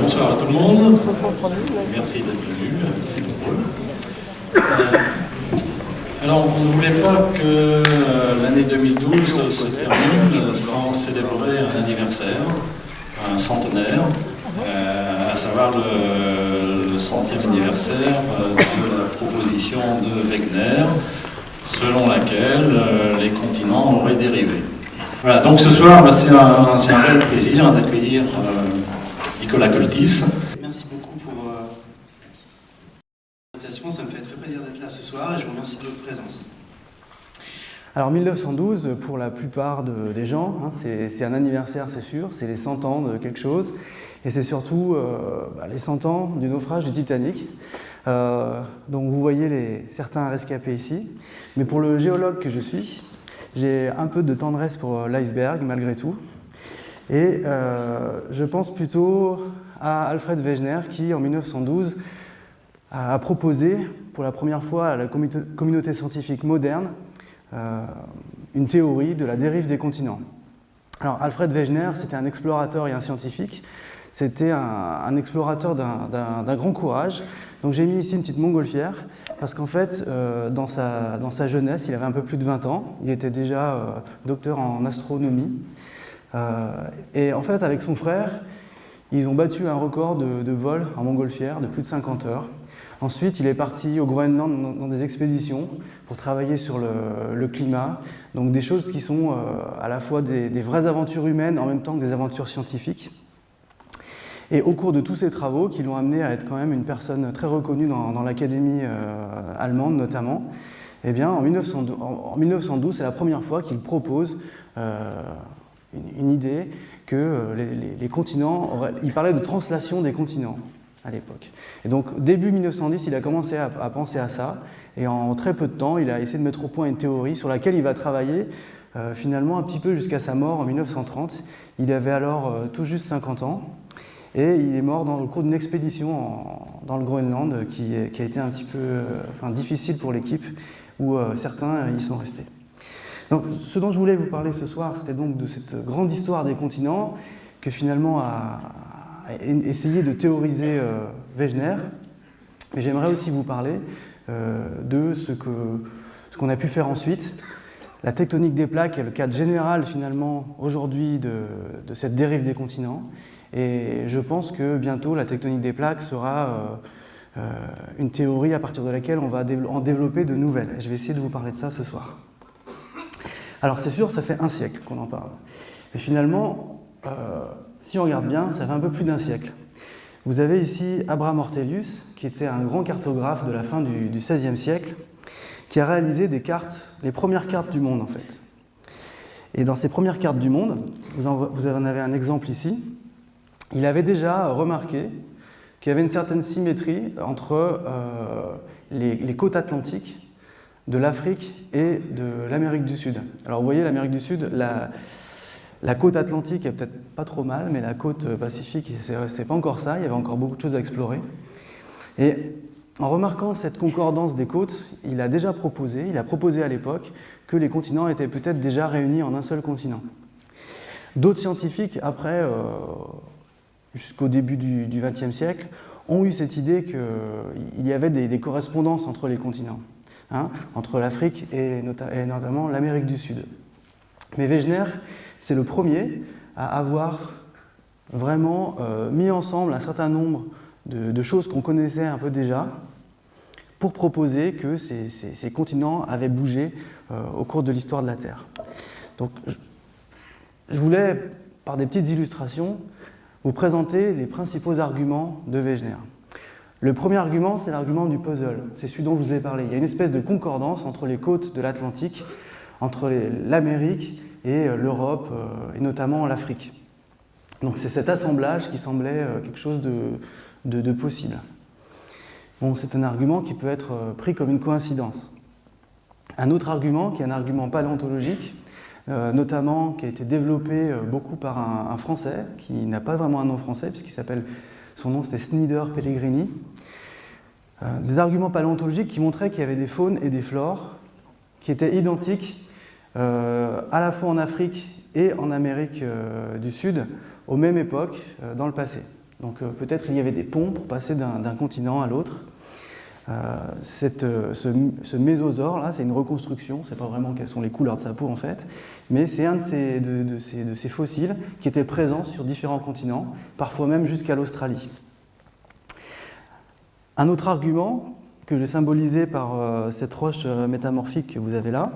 Bonsoir à tout le monde. Merci d'être venu, c'est nombreux. Alors, on ne voulait pas que l'année 2012 se termine sans célébrer un anniversaire, un centenaire, à savoir le 100e anniversaire de la proposition de Wegener, selon laquelle les continents auraient dérivé. Voilà, donc ce soir, c'est un réel plaisir d'accueillir Nicolas Coltis. Merci beaucoup pour l'invitation, ça me fait très plaisir d'être là ce soir et je vous remercie de votre présence. Alors 1912, pour la plupart des gens, c'est un anniversaire, c'est sûr, c'est les 100 ans de quelque chose, et c'est surtout les 100 ans du naufrage du Titanic. Donc vous voyez certains rescapés ici, mais pour le géologue que je suis, j'ai un peu de tendresse pour l'iceberg malgré tout, et je pense plutôt à Alfred Wegener qui, en 1912, a proposé pour la première fois à la communauté scientifique moderne une théorie de la dérive des continents. Alors Alfred Wegener, c'était un explorateur et un scientifique, c'était un explorateur d'un grand courage. Donc j'ai mis ici une petite montgolfière, parce qu'en fait, dans sa jeunesse, il avait un peu plus de 20 ans, il était déjà docteur en astronomie, et en fait, avec son frère, ils ont battu un record de vol en montgolfière de plus de 50 heures. Ensuite, il est parti au Groenland dans des expéditions pour travailler sur le climat, donc des choses qui sont à la fois des vraies aventures humaines en même temps que des aventures scientifiques. Et au cours de tous ces travaux, qui l'ont amené à être quand même une personne très reconnue dans l'académie allemande notamment, eh bien, en 1912, c'est la première fois qu'il propose une idée que les continents, il parlait de translation des continents à l'époque. Et donc, début 1910, il a commencé à penser à ça, et en très peu de temps, il a essayé de mettre au point une théorie sur laquelle il va travailler finalement un petit peu jusqu'à sa mort en 1930. Il avait alors tout juste 50 ans, et il est mort dans le cours d'une expédition dans le Groenland qui a été un petit peu difficile pour l'équipe, où certains y sont restés. Donc, ce dont je voulais vous parler ce soir, c'était donc de cette grande histoire des continents que finalement a essayé de théoriser Wegener. Mais j'aimerais aussi vous parler de ce qu'on a pu faire ensuite. La tectonique des plaques est le cadre général finalement aujourd'hui de cette dérive des continents. Et je pense que bientôt la tectonique des plaques sera une théorie à partir de laquelle on va en développer de nouvelles. Et je vais essayer de vous parler de ça ce soir. Alors c'est sûr, ça fait un siècle qu'on en parle. Mais finalement, si on regarde bien, ça fait un peu plus d'un siècle. Vous avez ici Abraham Ortelius, qui était un grand cartographe de la fin du XVIe siècle, qui a réalisé des cartes, les premières cartes du monde en fait. Et dans ces premières cartes du monde, vous en avez un exemple ici, il avait déjà remarqué qu'il y avait une certaine symétrie entre les côtes atlantiques de l'Afrique et de l'Amérique du Sud. Alors vous voyez, l'Amérique du Sud, la côte atlantique est peut-être pas trop mal, mais la côte pacifique, c'est pas encore ça, il y avait encore beaucoup de choses à explorer. Et en remarquant cette concordance des côtes, il a proposé à l'époque que les continents étaient peut-être déjà réunis en un seul continent. D'autres scientifiques, après, jusqu'au début du XXe siècle, ont eu cette idée qu'il y avait des correspondances entre les continents. Entre l'Afrique et notamment l'Amérique du Sud. Mais Wegener, c'est le premier à avoir vraiment mis ensemble un certain nombre de choses qu'on connaissait un peu déjà pour proposer que ces continents avaient bougé au cours de l'histoire de la Terre. Donc, je voulais, par des petites illustrations, vous présenter les principaux arguments de Wegener. Le premier argument, c'est l'argument du puzzle. C'est celui dont je vous ai parlé. Il y a une espèce de concordance entre les côtes de l'Atlantique, entre l'Amérique et l'Europe, et notamment l'Afrique. Donc c'est cet assemblage qui semblait quelque chose de possible. Bon, c'est un argument qui peut être pris comme une coïncidence. Un autre argument, qui est un argument paléontologique, notamment qui a été développé beaucoup par un Français, qui n'a pas vraiment un nom français, puisqu'il s'appelle... Son nom, c'était Snider Pellegrini. Des arguments paléontologiques qui montraient qu'il y avait des faunes et des flores qui étaient identiques à la fois en Afrique et en Amérique du Sud, aux mêmes époques dans le passé. Donc peut-être il y avait des ponts pour passer d'un continent à l'autre. Ce mésosaure, là, c'est une reconstruction, c'est pas vraiment quelles sont les couleurs de sa peau en fait, mais c'est un de ces fossiles qui étaient présents sur différents continents, parfois même jusqu'à l'Australie. Un autre argument que j'ai symbolisé par cette roche métamorphique que vous avez là,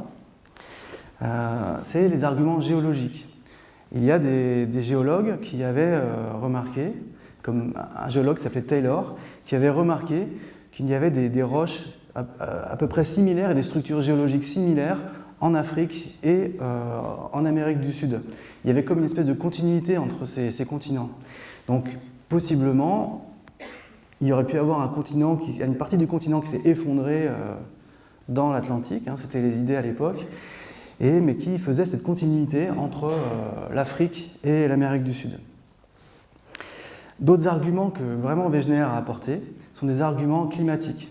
c'est les arguments géologiques. Il y a des géologues qui avaient remarqué, comme un géologue qui s'appelait Taylor, qui avait remarqué qu'il y avait des roches à peu près similaires et des structures géologiques similaires en Afrique et en Amérique du Sud. Il y avait comme une espèce de continuité entre ces continents. Donc, possiblement, il y aurait pu y avoir une partie du continent qui s'est effondrée dans l'Atlantique, hein, c'était les idées à l'époque, mais qui faisait cette continuité entre l'Afrique et l'Amérique du Sud. D'autres arguments que vraiment Wegener a apportés sont des arguments climatiques,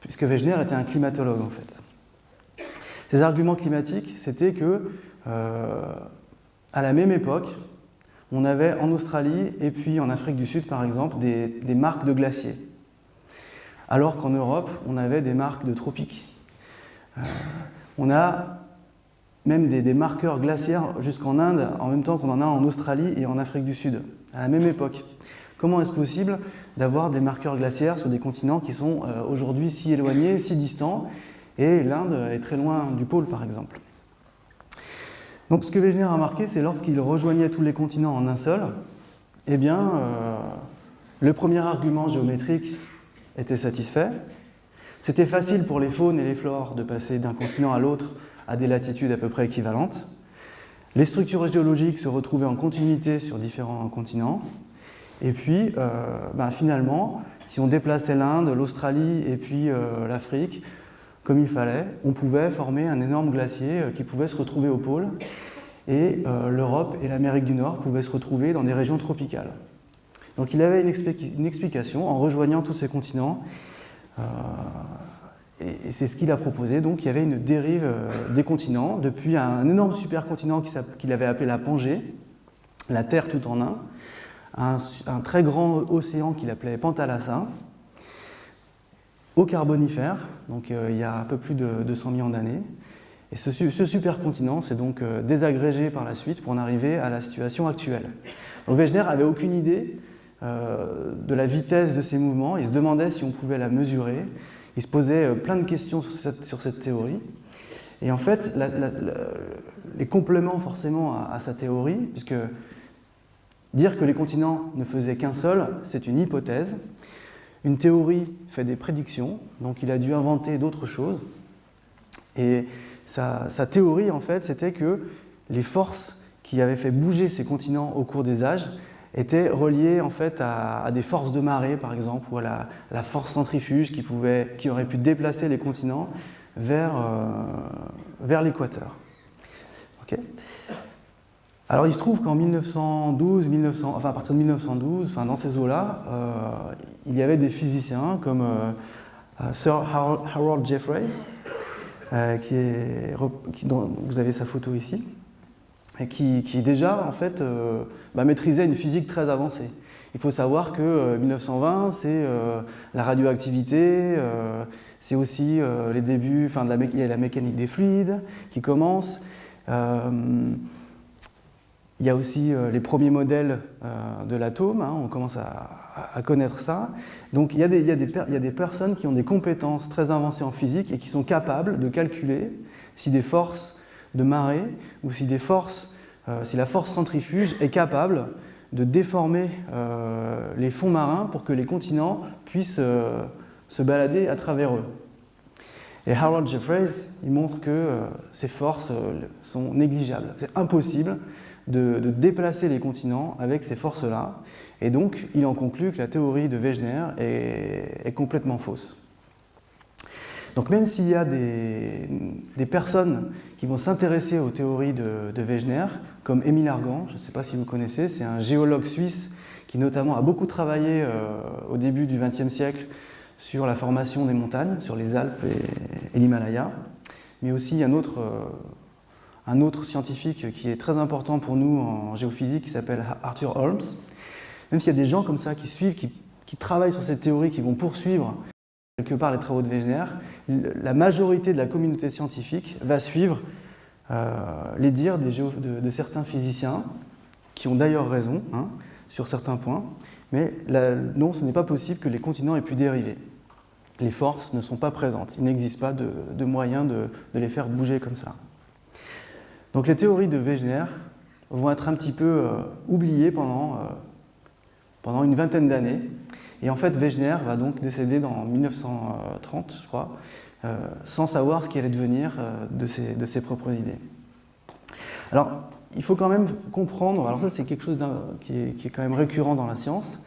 puisque Wegener était un climatologue en fait. Ces arguments climatiques, c'était que, à la même époque, on avait en Australie et puis en Afrique du Sud, par exemple, des marques de glaciers, alors qu'en Europe, on avait des marques de tropiques. On a même des marqueurs glaciaires jusqu'en Inde, en même temps qu'on en a en Australie et en Afrique du Sud, à la même époque. Comment est-ce possible d'avoir des marqueurs glaciaires sur des continents qui sont aujourd'hui si éloignés, si distants, et l'Inde est très loin du pôle, par exemple. Donc ce que Wegener a remarqué, c'est lorsqu'il rejoignait tous les continents en un seul, eh bien, le premier argument géométrique était satisfait. C'était facile pour les faunes et les flores de passer d'un continent à l'autre à des latitudes à peu près équivalentes. Les structures géologiques se retrouvaient en continuité sur différents continents. Et puis, finalement, si on déplaçait l'Inde, l'Australie et puis l'Afrique, comme il fallait, on pouvait former un énorme glacier qui pouvait se retrouver au pôle, et l'Europe et l'Amérique du Nord pouvaient se retrouver dans des régions tropicales. Donc il avait une explication en rejoignant tous ces continents, et c'est ce qu'il a proposé. Donc il y avait une dérive des continents, depuis un énorme supercontinent qu'il avait appelé la Pangée, la Terre tout en un, un très grand océan qu'il appelait Pantalassa, au Carbonifère, donc il y a un peu plus de 200 millions d'années. Et ce supercontinent s'est donc désagrégé par la suite pour en arriver à la situation actuelle. Donc Wegener n'avait aucune idée de la vitesse de ces mouvements, il se demandait si on pouvait la mesurer, il se posait plein de questions sur cette théorie. Et en fait, les compléments forcément à sa théorie, puisque dire que les continents ne faisaient qu'un seul, c'est une hypothèse. Une théorie fait des prédictions, donc il a dû inventer d'autres choses. Et sa théorie, en fait, c'était que les forces qui avaient fait bouger ces continents au cours des âges étaient reliées en fait à des forces de marée, par exemple, ou à la force centrifuge qui aurait pu déplacer les continents vers l'équateur. Okay. Alors il se trouve qu'en 1912, à partir de 1912, dans ces eaux-là, il y avait des physiciens comme Sir Harold Jeffreys, dont vous avez sa photo ici, et qui déjà en fait maîtrisait une physique très avancée. Il faut savoir que 1920, c'est la radioactivité, c'est aussi les débuts, il y a la mécanique des fluides qui commence. Il y a aussi les premiers modèles de l'atome, hein, on commence à connaître ça. Donc il y a des personnes qui ont des compétences très avancées en physique et qui sont capables de calculer si des forces de marée ou si la force centrifuge est capable de déformer les fonds marins pour que les continents puissent se balader à travers eux. Et Harold Jeffreys, il montre que ces forces sont négligeables. C'est impossible de déplacer les continents avec ces forces-là. Et donc, il en conclut que la théorie de Wegener est complètement fausse. Donc même s'il y a des personnes qui vont s'intéresser aux théories de Wegener, comme Émile Argan, je ne sais pas si vous connaissez, c'est un géologue suisse qui notamment a beaucoup travaillé au début du XXe siècle sur la formation des montagnes, sur les Alpes et l'Himalaya, mais aussi un un autre scientifique qui est très important pour nous en géophysique, qui s'appelle Arthur Holmes. Même s'il y a des gens comme ça qui suivent, qui travaillent sur cette théorie, qui vont poursuivre quelque part les travaux de Wegener, la majorité de la communauté scientifique va suivre les dires de certains physiciens, qui ont d'ailleurs raison sur certains points, mais non, ce n'est pas possible que les continents aient pu dériver. Les forces ne sont pas présentes, il n'existe pas de moyen de les faire bouger comme ça. Donc les théories de Wegener vont être un petit peu oubliées pendant une vingtaine d'années. Et en fait, Wegener va donc décéder en 1930, je crois, sans savoir ce qui allait devenir de ses propres idées. Alors, il faut quand même comprendre, alors ça c'est quelque chose qui est quand même récurrent dans la science,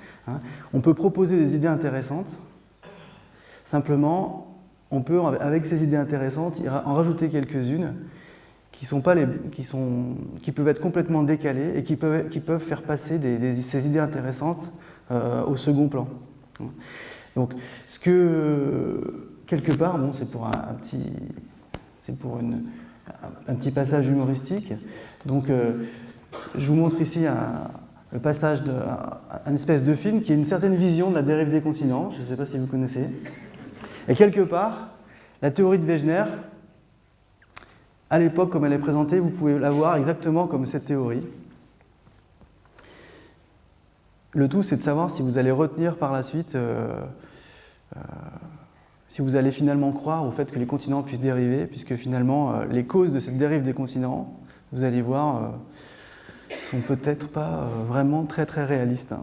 on peut proposer des idées intéressantes, simplement, on peut, avec ces idées intéressantes, en rajouter quelques-unes qui peuvent être complètement décalées et qui peuvent faire passer ces idées intéressantes au second plan. Donc, quelque part, bon, c'est pour un petit passage humoristique. Donc, je vous montre ici le passage d'un espèce de film qui est une certaine vision de la dérive des continents. Je ne sais pas si vous connaissez. Et quelque part, la théorie de Wegener, à l'époque, comme elle est présentée, vous pouvez la voir exactement comme cette théorie. Le tout, c'est de savoir si vous allez retenir par la suite, si vous allez finalement croire au fait que les continents puissent dériver, puisque finalement, les causes de cette dérive des continents, vous allez voir, sont peut-être pas vraiment très très réalistes.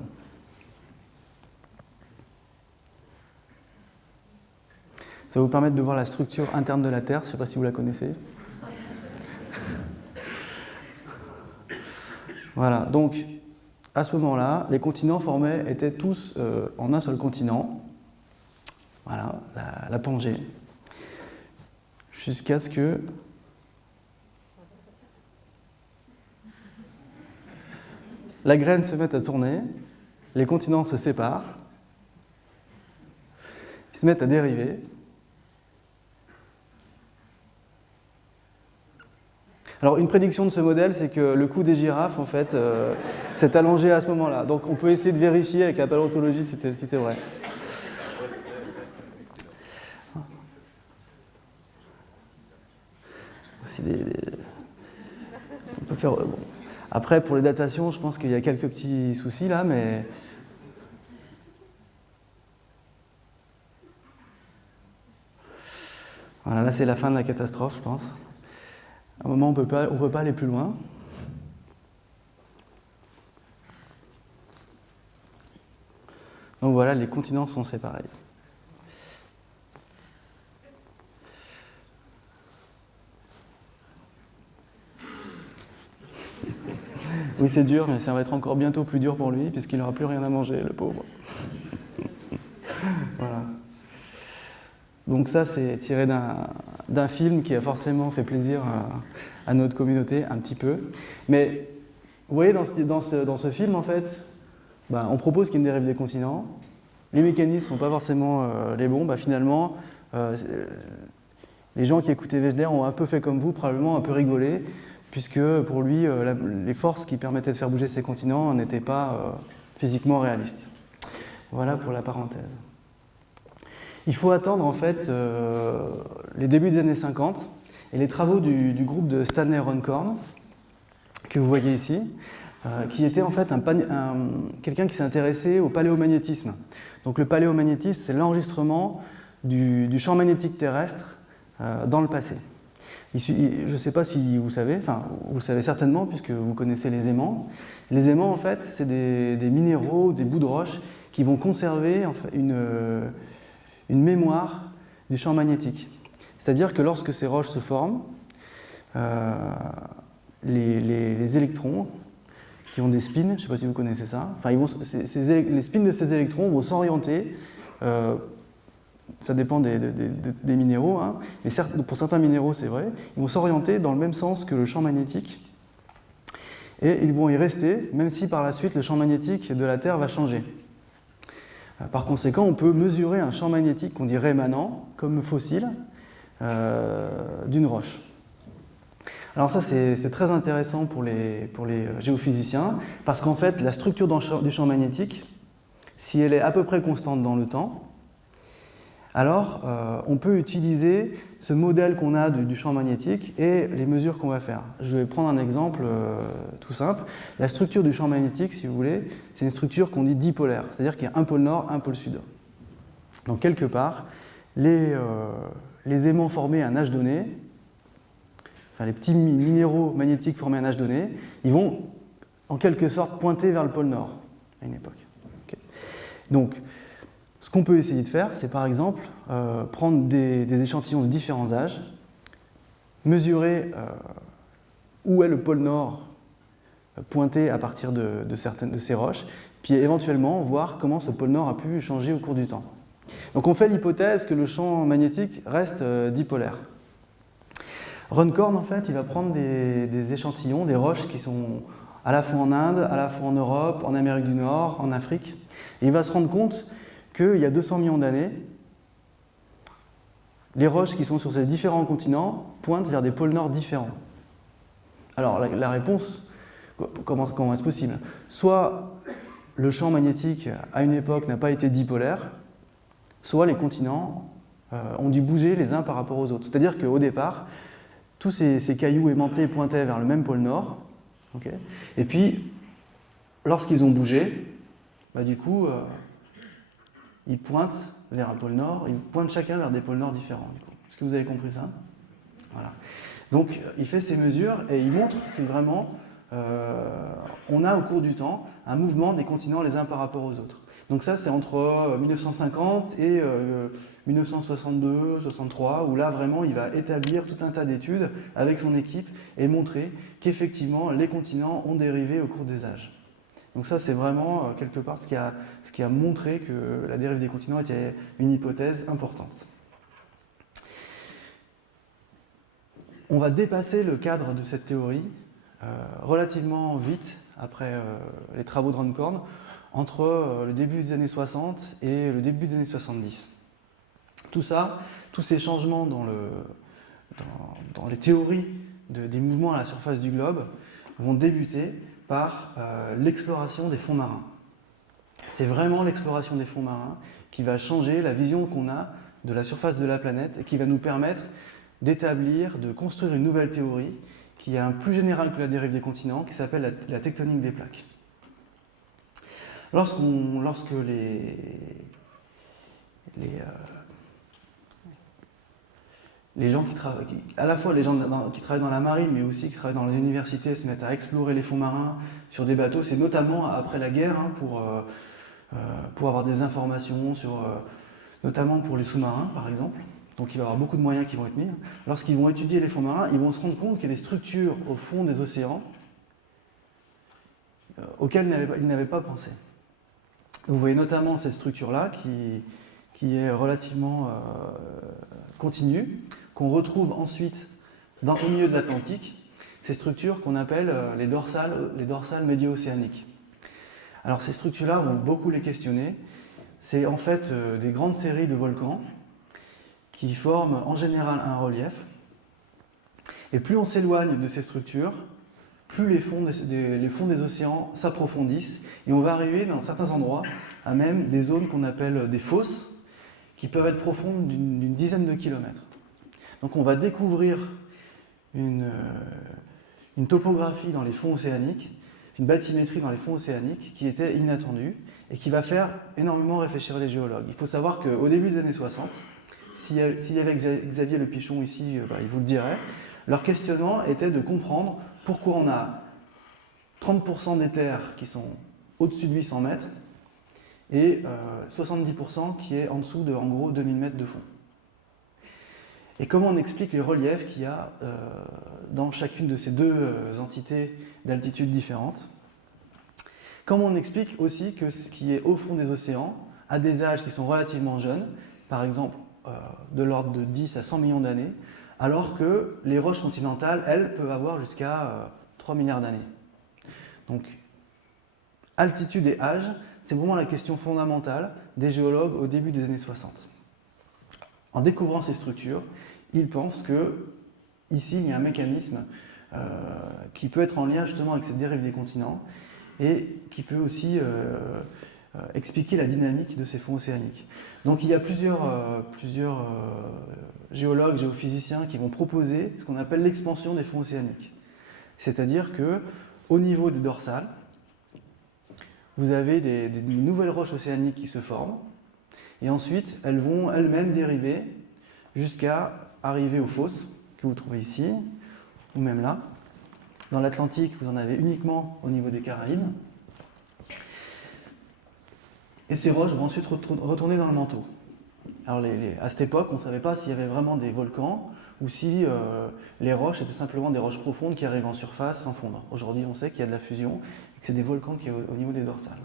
Ça va vous permettre de voir la structure interne de la Terre, je ne sais pas si vous la connaissez. Voilà, donc à ce moment-là, les continents étaient tous en un seul continent. Voilà, la Pangée. Jusqu'à ce que la graine se mette à tourner, les continents se séparent, ils se mettent à dériver. Alors, une prédiction de ce modèle, c'est que le cou des girafes, en fait, s'est allongé à ce moment-là. Donc, on peut essayer de vérifier avec la paléontologie si c'est vrai. On peut faire... Bon. Après, pour les datations, je pense qu'il y a quelques petits soucis là, mais... Voilà, là, c'est la fin de la catastrophe, je pense. À un moment, on peut pas aller plus loin. Donc voilà, les continents sont séparés. Oui, c'est dur, mais ça va être encore bientôt plus dur pour lui, puisqu'il n'aura plus rien à manger, le pauvre. Voilà. Donc ça, c'est tiré d'un film qui a forcément fait plaisir à notre communauté, un petit peu. Mais vous voyez, dans ce film, en fait, on propose qu'il y ait une dérive des continents. Les mécanismes ne sont pas forcément les bons. Finalement, les gens qui écoutaient Wegener ont un peu fait comme vous, probablement un peu rigolé, puisque pour lui, les forces qui permettaient de faire bouger ces continents n'étaient pas physiquement réalistes. Voilà pour la parenthèse. Il faut attendre en fait les débuts des années 50 et les travaux du groupe de Stanley Runcorn, que vous voyez ici, qui était en fait quelqu'un qui s'est intéressé au paléomagnétisme. Donc le paléomagnétisme, c'est l'enregistrement du champ magnétique terrestre dans le passé. Je ne sais pas si vous savez, enfin vous le savez certainement puisque vous connaissez les aimants. Les aimants en fait, c'est des minéraux, des bouts de roche qui vont conserver en fait, une mémoire du champ magnétique. C'est-à-dire que lorsque ces roches se forment, les électrons qui ont des spins, je ne sais pas si vous connaissez ça, enfin, les spins de ces électrons vont s'orienter, ça dépend des minéraux, mais pour certains minéraux c'est vrai, ils vont s'orienter dans le même sens que le champ magnétique et ils vont y rester, même si par la suite le champ magnétique de la Terre va changer. Par conséquent, on peut mesurer un champ magnétique qu'on dit rémanent, comme fossile, d'une roche. Alors ça, c'est très intéressant pour les géophysiciens, parce qu'en fait, la structure du champ magnétique, si elle est à peu près constante dans le temps, alors on peut utiliser ce modèle qu'on a du champ magnétique et les mesures qu'on va faire. Je vais prendre un exemple tout simple. La structure du champ magnétique, si vous voulez, c'est une structure qu'on dit dipolaire, c'est-à-dire qu'il y a un pôle nord, un pôle sud. Donc quelque part, les aimants formés à un âge donné, enfin les petits minéraux magnétiques formés à un âge donné, ils vont en quelque sorte pointer vers le pôle nord à une époque. Okay. Donc, ce qu'on peut essayer de faire, c'est par exemple prendre des échantillons de différents âges, mesurer où est le pôle nord pointé à partir de ces roches, puis éventuellement voir comment ce pôle nord a pu changer au cours du temps. Donc on fait l'hypothèse que le champ magnétique reste dipolaire. Runcorn, en fait, il va prendre des échantillons, des roches qui sont à la fois en Inde, à la fois en Europe, en Amérique du Nord, en Afrique, et il va se rendre compte qu'il y a 200 millions d'années, les roches qui sont sur ces différents continents pointent vers des pôles nord différents. Alors la réponse, comment est-ce possible? Soit le champ magnétique à une époque n'a pas été dipolaire, soit les continents ont dû bouger les uns par rapport aux autres. C'est-à-dire qu'au départ, tous ces cailloux aimantés pointaient vers le même pôle nord, okay, et puis lorsqu'ils ont bougé, du coup, ils pointent vers un pôle nord, ils pointent chacun vers des pôles nord différents. Est-ce que vous avez compris ça? Voilà. Donc, il fait ces mesures et il montre que vraiment, on a au cours du temps un mouvement des continents les uns par rapport aux autres. Donc ça, c'est entre 1950 et 1962-63, où là, vraiment, il va établir tout un tas d'études avec son équipe et montrer qu'effectivement, les continents ont dérivé au cours des âges. Donc ça, c'est vraiment, quelque part, ce qui a montré que la dérive des continents était une hypothèse importante. On va dépasser le cadre de cette théorie relativement vite, après les travaux de Runcorn, entre le début des années 60 et le début des années 70. Tout ça, tous ces changements dans les théories des mouvements à la surface du globe vont débuter par l'exploration des fonds marins. C'est vraiment l'exploration des fonds marins qui va changer la vision qu'on a de la surface de la planète et qui va nous permettre de construire une nouvelle théorie qui est plus générale que la dérive des continents, qui s'appelle la tectonique des plaques. Lorsque les gens qui travaillent, à la fois les gens qui travaillent dans la marine, mais aussi qui travaillent dans les universités, se mettent à explorer les fonds marins sur des bateaux. C'est notamment après la guerre, pour avoir des informations notamment pour les sous-marins, par exemple. Donc il va y avoir beaucoup de moyens qui vont être mis. Lorsqu'ils vont étudier les fonds marins, ils vont se rendre compte qu'il y a des structures au fond des océans auxquelles ils n'avaient pas pensé. Vous voyez notamment cette structure-là qui est relativement continue, qu'on retrouve ensuite au milieu de l'Atlantique, ces structures qu'on appelle les dorsales médio-océaniques. Alors ces structures-là, on va beaucoup les questionner. C'est en fait des grandes séries de volcans qui forment en général un relief. Et plus on s'éloigne de ces structures, plus les fonds des océans s'approfondissent et on va arriver dans certains endroits à même des zones qu'on appelle des fosses qui peuvent être profondes d'une dizaine de kilomètres. Donc on va découvrir une topographie dans les fonds océaniques, une bathymétrie dans les fonds océaniques qui était inattendue et qui va faire énormément réfléchir les géologues. Il faut savoir qu'au début des années 60, s'il y avait Xavier Le Pichon ici, il vous le dirait, leur questionnement était de comprendre pourquoi on a 30% des terres qui sont au-dessus de 800 mètres et 70% qui est en dessous de, en gros, 2000 mètres de fond. Et comment on explique les reliefs qu'il y a dans chacune de ces deux entités d'altitudes différentes? Comment on explique aussi que ce qui est au fond des océans a des âges qui sont relativement jeunes, par exemple de l'ordre de 10 à 100 millions d'années, alors que les roches continentales, elles, peuvent avoir jusqu'à 3 milliards d'années. Donc, altitude et âge, c'est vraiment la question fondamentale des géologues au début des années 60. En découvrant ces structures, ils pensent que ici, il y a un mécanisme qui peut être en lien justement avec cette dérive des continents et qui peut aussi expliquer la dynamique de ces fonds océaniques. Donc il y a plusieurs géologues, géophysiciens qui vont proposer ce qu'on appelle l'expansion des fonds océaniques. C'est-à-dire que au niveau des dorsales, vous avez des nouvelles roches océaniques qui se forment, et ensuite elles vont elles-mêmes dériver jusqu'à arriver aux fosses que vous trouvez ici, ou même là. Dans l'Atlantique, vous en avez uniquement au niveau des Caraïbes. Et ces roches vont ensuite retourner dans le manteau. Alors à cette époque, on ne savait pas s'il y avait vraiment des volcans ou si les roches étaient simplement des roches profondes qui arrivent en surface sans fondre. Aujourd'hui, on sait qu'il y a de la fusion et que c'est des volcans qui sont au niveau des dorsales.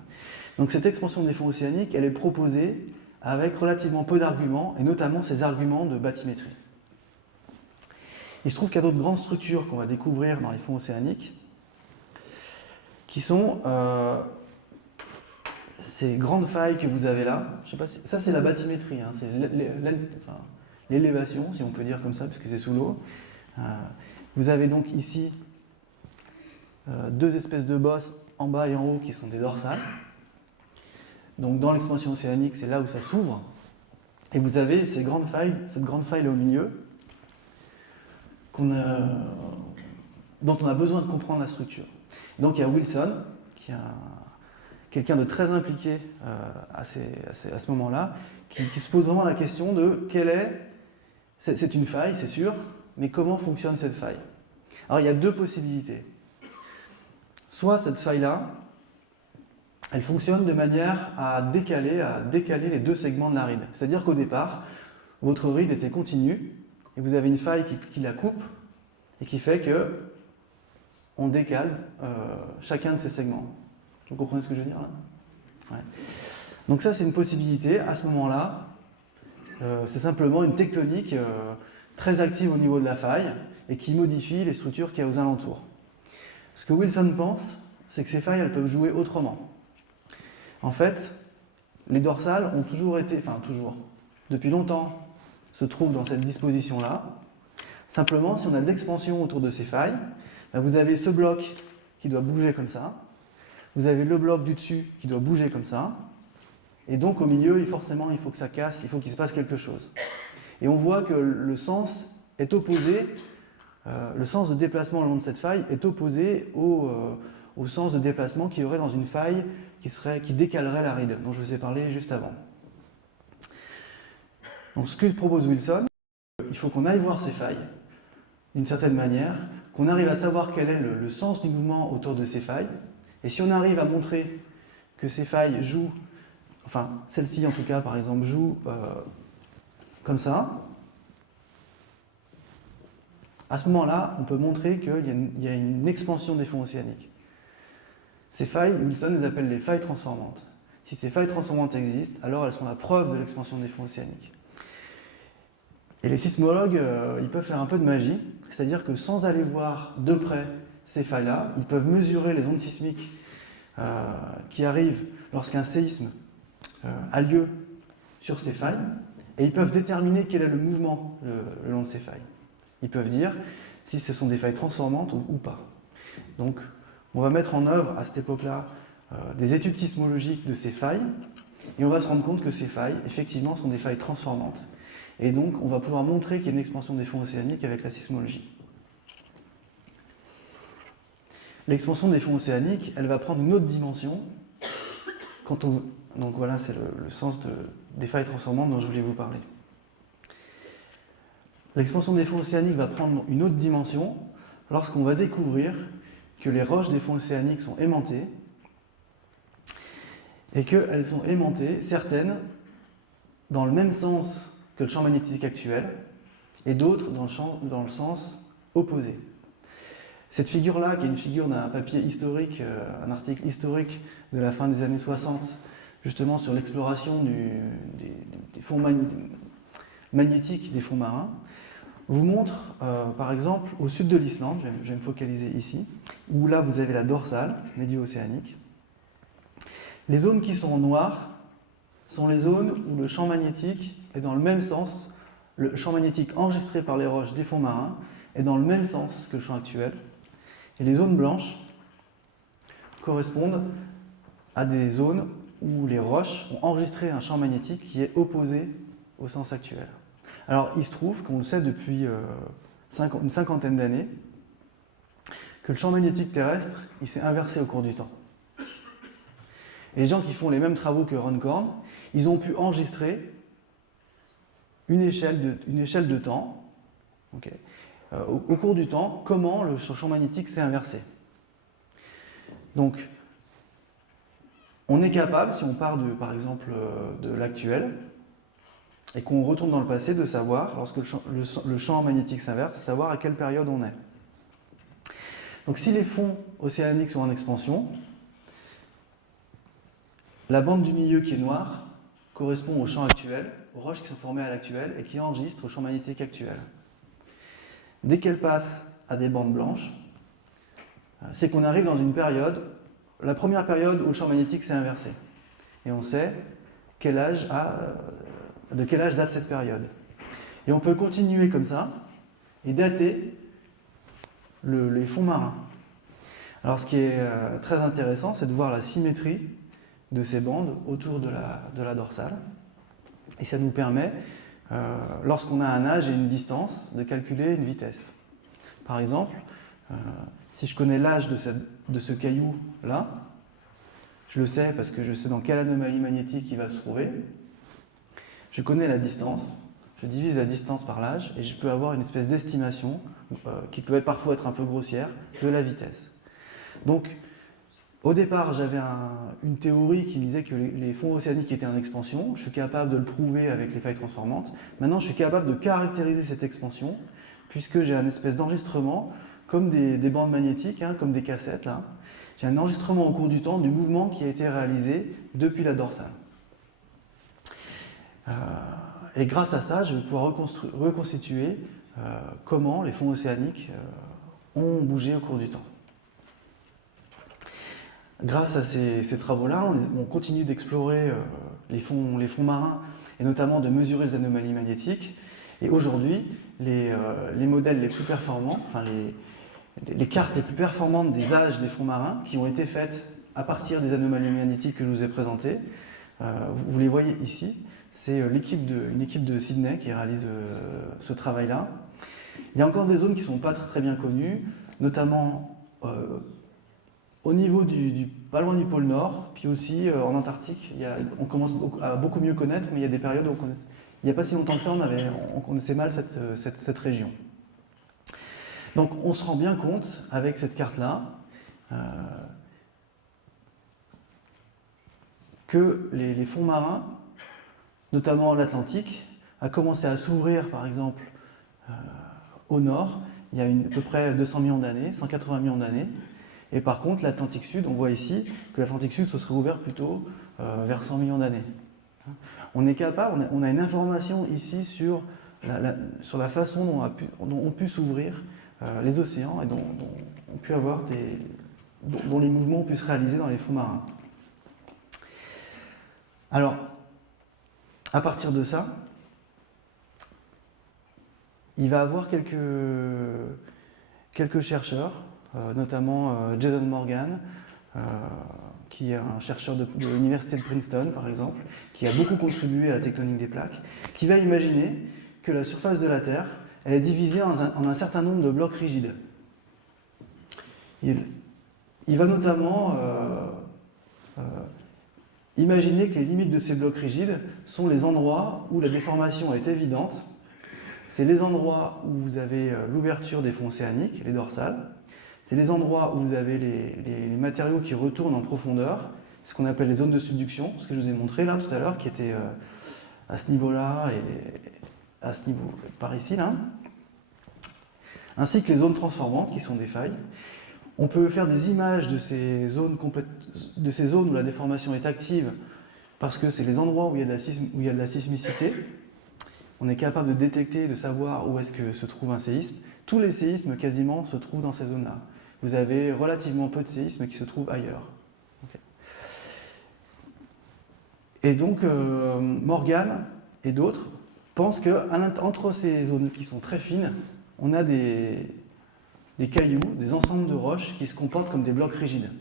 Donc cette expansion des fonds océaniques, elle est proposée avec relativement peu d'arguments, et notamment ces arguments de bathymétrie. Il se trouve qu'il y a d'autres grandes structures qu'on va découvrir dans les fonds océaniques, qui sont ces grandes failles que vous avez là. Je sais pas si, ça c'est la bathymétrie, hein, c'est l'élévation, si on peut dire comme ça, puisque c'est sous l'eau. Vous avez donc ici deux espèces de bosses en bas et en haut qui sont des dorsales. Donc dans l'expansion océanique, c'est là où ça s'ouvre. Et vous avez cette grande faille là au milieu, dont on a besoin de comprendre la structure. Donc il y a Wilson, qui est quelqu'un de très impliqué à ce moment-là, qui se pose vraiment la question de c'est une faille, c'est sûr, mais comment fonctionne cette faille? Alors il y a deux possibilités. Soit cette faille-là, elle fonctionne de manière à décaler les deux segments de la ride. C'est-à-dire qu'au départ, votre ride était continue, et vous avez une faille qui la coupe, et qui fait que on décale chacun de ces segments. Vous comprenez ce que je veux dire là? Ouais. Donc ça, c'est une possibilité. À ce moment-là, c'est simplement une tectonique très active au niveau de la faille, et qui modifie les structures qu'il y a aux alentours. Ce que Wilson pense, c'est que ces failles, elles peuvent jouer autrement. En fait, les dorsales ont depuis longtemps, se trouvent dans cette disposition-là. Simplement, si on a de l'expansion autour de ces failles, vous avez ce bloc qui doit bouger comme ça, vous avez le bloc du dessus qui doit bouger comme ça, et donc au milieu, forcément, il faut que ça casse, il faut qu'il se passe quelque chose. Et on voit que le sens est opposé, le sens de déplacement le long de cette faille est opposé au sens de déplacement qu'il y aurait dans une faille qui décalerait la ride, dont je vous ai parlé juste avant. Donc ce que propose Wilson, il faut qu'on aille voir ces failles, d'une certaine manière, qu'on arrive à savoir quel est le sens du mouvement autour de ces failles, et si on arrive à montrer que ces failles jouent, enfin celle-ci en tout cas par exemple joue comme ça, à ce moment-là, on peut montrer qu'il y a une expansion des fonds océaniques. Ces failles, Wilson les appelle les failles transformantes. Si ces failles transformantes existent, alors elles sont la preuve de l'expansion des fonds océaniques. Et les sismologues, ils peuvent faire un peu de magie, c'est-à-dire que sans aller voir de près ces failles-là, ils peuvent mesurer les ondes sismiques qui arrivent lorsqu'un séisme a lieu sur ces failles, et ils peuvent déterminer quel est le mouvement le long de ces failles. Ils peuvent dire si ce sont des failles transformantes ou pas. Donc, on va mettre en œuvre à cette époque-là des études sismologiques de ces failles, et on va se rendre compte que ces failles, effectivement, sont des failles transformantes. Et donc, on va pouvoir montrer qu'il y a une expansion des fonds océaniques avec la sismologie. L'expansion des fonds océaniques, elle va prendre une autre dimension. Donc voilà, c'est le sens des failles transformantes dont je voulais vous parler. L'expansion des fonds océaniques va prendre une autre dimension lorsqu'on va découvrir que les roches des fonds océaniques sont aimantées, et qu'elles sont aimantées, certaines, dans le même sens que le champ magnétique actuel, et d'autres dans le sens opposé. Cette figure-là, qui est une figure d'un papier historique, un article historique de la fin des années 60, justement sur l'exploration des fonds magnétiques des fonds marins, vous montre, par exemple, au sud de l'Islande, je vais me focaliser ici, où là vous avez la dorsale médio-océanique. Les zones qui sont en noir sont les zones où le champ magnétique est dans le même sens, le champ magnétique enregistré par les roches des fonds marins est dans le même sens que le champ actuel, Et les zones blanches correspondent à des zones où les roches ont enregistré un champ magnétique qui est opposé au sens actuel. Alors, il se trouve qu'on le sait depuis une cinquantaine d'années, que le champ magnétique terrestre, il s'est inversé au cours du temps. Et les gens qui font les mêmes travaux que Runcorn, ils ont pu enregistrer une échelle de temps, okay, au cours du temps, comment le champ magnétique s'est inversé. Donc, on est capable, si on part par exemple de l'actuel, et qu'on retourne dans le passé, de savoir, lorsque le champ magnétique s'inverse, de savoir à quelle période on est. Donc si les fonds océaniques sont en expansion, la bande du milieu qui est noire correspond au champ actuel, aux roches qui sont formées à l'actuel et qui enregistrent au champ magnétique actuel. Dès qu'elle passe à des bandes blanches, c'est qu'on arrive dans une période, la première période où le champ magnétique s'est inversé. Et on sait de quel âge date cette période. Et on peut continuer comme ça et dater les fonds marins. Alors ce qui est très intéressant, c'est de voir la symétrie de ces bandes autour de la dorsale. Et ça nous permet, lorsqu'on a un âge et une distance, de calculer une vitesse. Par exemple, si je connais l'âge de ce caillou-là, je le sais parce que je sais dans quelle anomalie magnétique il va se trouver. Je connais la distance, je divise la distance par l'âge et je peux avoir une espèce d'estimation qui peut parfois être un peu grossière de la vitesse. Donc, au départ, j'avais une théorie qui me disait que les fonds océaniques étaient en expansion. Je suis capable de le prouver avec les failles transformantes. Maintenant, je suis capable de caractériser cette expansion puisque j'ai un espèce d'enregistrement comme des bandes magnétiques, comme des cassettes là. J'ai un enregistrement au cours du temps du mouvement qui a été réalisé depuis la dorsale. Et grâce à ça, je vais pouvoir reconstituer comment les fonds océaniques ont bougé au cours du temps. Grâce à ces travaux-là, on continue d'explorer les fonds marins et notamment de mesurer les anomalies magnétiques. Et aujourd'hui, les modèles les plus performants, enfin les cartes les plus performantes des âges des fonds marins qui ont été faites à partir des anomalies magnétiques que je vous ai présentées, vous les voyez ici. C'est une équipe de Sydney qui réalise ce travail-là. Il y a encore des zones qui ne sont pas très bien connues, notamment au niveau pas loin du pôle Nord, puis aussi en Antarctique. On commence à beaucoup mieux connaître, mais il y a des périodes où il n'y a pas si longtemps que ça, on connaissait mal cette région. Donc on se rend bien compte avec cette carte-là que les fonds marins, notamment l'Atlantique, a commencé à s'ouvrir, par exemple, au nord, il y a à peu près 200 millions d'années, 180 millions d'années. Et par contre, l'Atlantique Sud, on voit ici que l'Atlantique Sud se serait ouvert plutôt vers 100 millions d'années. On est capable, on a une information ici sur la façon dont ont pu s'ouvrir les océans et dont les mouvements ont pu se réaliser dans les fonds marins. Alors, à partir de ça, il va y avoir quelques chercheurs, notamment Jason Morgan, qui est un chercheur de l'université de Princeton, par exemple, qui a beaucoup contribué à la tectonique des plaques, qui va imaginer que la surface de la Terre, elle est divisée en un certain nombre de blocs rigides. Il va notamment imaginer que les limites de ces blocs rigides sont les endroits où la déformation est évidente. C'est les endroits où vous avez l'ouverture des fonds océaniques, les dorsales. C'est les endroits où vous avez les matériaux qui retournent en profondeur, ce qu'on appelle les zones de subduction, ce que je vous ai montré là tout à l'heure, qui était à ce niveau-là et à ce niveau par ici, là. Ainsi que les zones transformantes, qui sont des failles. On peut faire des images de ces zones où la déformation est active, parce que c'est les endroits où il y a de la sismicité. On est capable de détecter, de savoir où est-ce que se trouve un séisme. Tous les séismes, quasiment, se trouvent dans ces zones-là. Vous avez relativement peu de séismes qui se trouvent ailleurs. Okay. Et donc, Morgan et d'autres pensent qu'entre ces zones qui sont très fines, on a des des cailloux, des ensembles de roches qui se comportent comme des blocs rigides.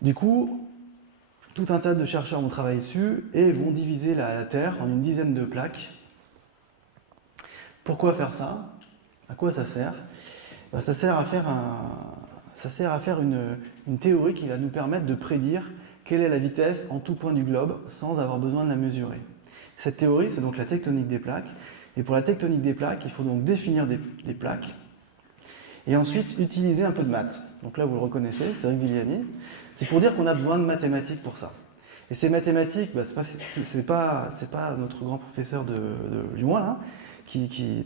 Du coup, tout un tas de chercheurs vont travailler dessus et vont diviser la Terre en une dizaine de plaques. Pourquoi faire ça? À quoi ça sert? Ça sert à faire une théorie qui va nous permettre de prédire quelle est la vitesse en tout point du globe sans avoir besoin de la mesurer. Cette théorie, c'est donc la tectonique des plaques. Et pour la tectonique des plaques, il faut donc définir des plaques et ensuite utiliser un peu de maths. Donc là, vous le reconnaissez, c'est Rivigliani. C'est pour dire qu'on a besoin de mathématiques pour ça. Et ces mathématiques, c'est pas notre grand professeur de Lyon là, qui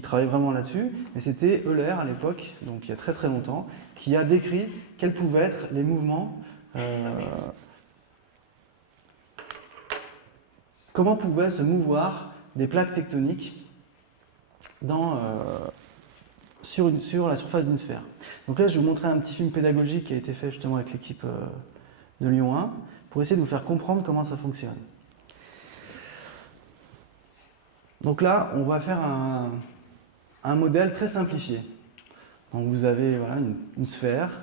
travaille vraiment là-dessus, mais c'était Euler à l'époque, donc il y a très très longtemps, qui a décrit quels pouvaient être les mouvements, comment pouvaient se mouvoir des plaques tectoniques sur la surface d'une sphère. Donc là, je vais vous montrer un petit film pédagogique qui a été fait justement avec l'équipe de Lyon 1 pour essayer de vous faire comprendre comment ça fonctionne. Donc là, on va faire un modèle très simplifié. Donc vous avez voilà, une sphère,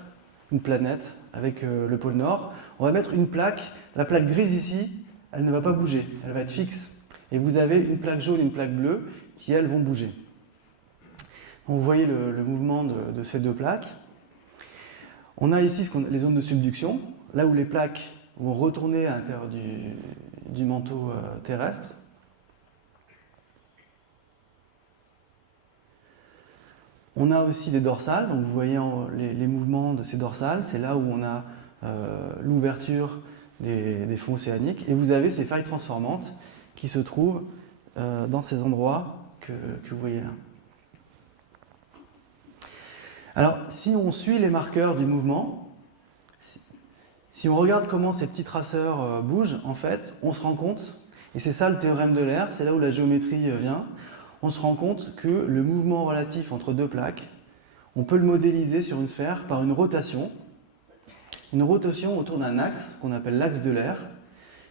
une planète avec le pôle nord. On va mettre une plaque. La plaque grise ici, elle ne va pas bouger, elle va être fixe. Et vous avez une plaque jaune et une plaque bleue qui, elles, vont bouger. Donc vous voyez le mouvement de ces deux plaques. On a ici les zones de subduction, là où les plaques vont retourner à l'intérieur du manteau terrestre. On a aussi des dorsales, donc vous voyez les mouvements de ces dorsales, c'est là où on a l'ouverture des fonds océaniques, et vous avez ces failles transformantes qui se trouvent dans ces endroits que vous voyez là. Alors, si on suit les marqueurs du mouvement, si on regarde comment ces petits traceurs bougent, en fait, on se rend compte, et c'est ça le théorème de l'air, c'est là où la géométrie vient, on se rend compte que le mouvement relatif entre deux plaques, on peut le modéliser sur une sphère par une rotation autour d'un axe qu'on appelle l'axe de l'air.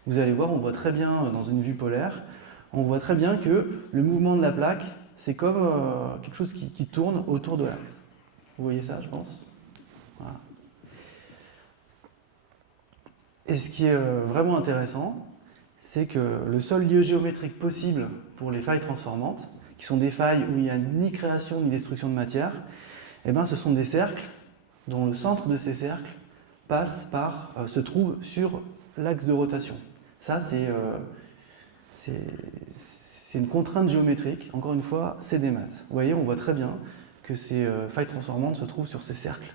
Vous allez voir, on voit très bien dans une vue polaire, on voit très bien que le mouvement de la plaque, c'est comme quelque chose qui tourne autour de l'axe. Vous voyez ça, je pense? Voilà. Et ce qui est vraiment intéressant, c'est que le seul lieu géométrique possible pour les failles transformantes, qui sont des failles où il n'y a ni création ni destruction de matière, eh ben, ce sont des cercles dont le centre de ces cercles se trouve sur l'axe de rotation. Ça, c'est une contrainte géométrique. Encore une fois, c'est des maths. Vous voyez, on voit très bien que ces failles transformantes se trouvent sur ces cercles.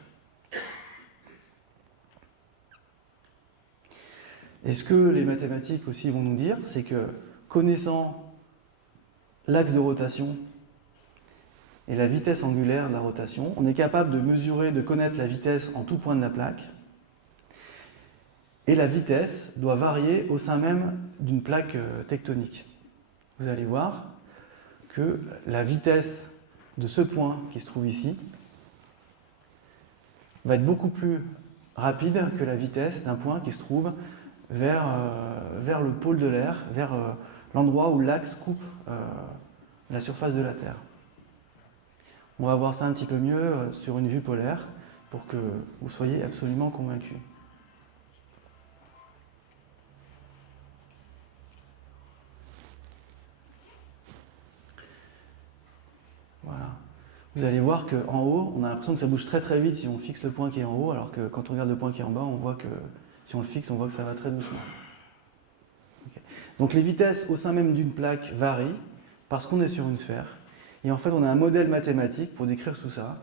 Et ce que les mathématiques aussi vont nous dire, c'est que connaissant l'axe de rotation et la vitesse angulaire de la rotation, on est capable de mesurer, de connaître la vitesse en tout point de la plaque. Et la vitesse doit varier au sein même d'une plaque tectonique. Vous allez voir que la vitesse de ce point qui se trouve ici va être beaucoup plus rapide que la vitesse d'un point qui se trouve vers le pôle de l'air, vers l'endroit où l'axe coupe la surface de la Terre. On va voir ça un petit peu mieux sur une vue polaire pour que vous soyez absolument convaincus. Voilà. Vous allez voir qu'en haut, on a l'impression que ça bouge très très vite si on fixe le point qui est en haut, alors que quand on regarde le point qui est en bas, on voit que si on le fixe, on voit que ça va très doucement. Okay. Donc les vitesses au sein même d'une plaque varient parce qu'on est sur une sphère. Et en fait, on a un modèle mathématique pour décrire tout ça,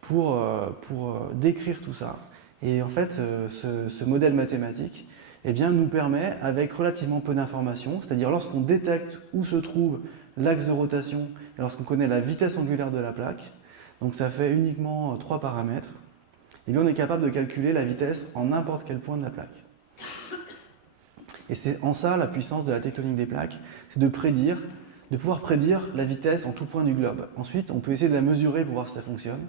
pour décrire tout ça. Et en fait, ce modèle mathématique nous permet, avec relativement peu d'informations, c'est-à-dire lorsqu'on détecte où se trouve l'axe de rotation et lorsqu'on connaît la vitesse angulaire de la plaque, donc ça fait uniquement 3 paramètres, et bien on est capable de calculer la vitesse en n'importe quel point de la plaque. Et c'est en ça la puissance de la tectonique des plaques, c'est de pouvoir prédire la vitesse en tout point du globe. Ensuite, on peut essayer de la mesurer pour voir si ça fonctionne,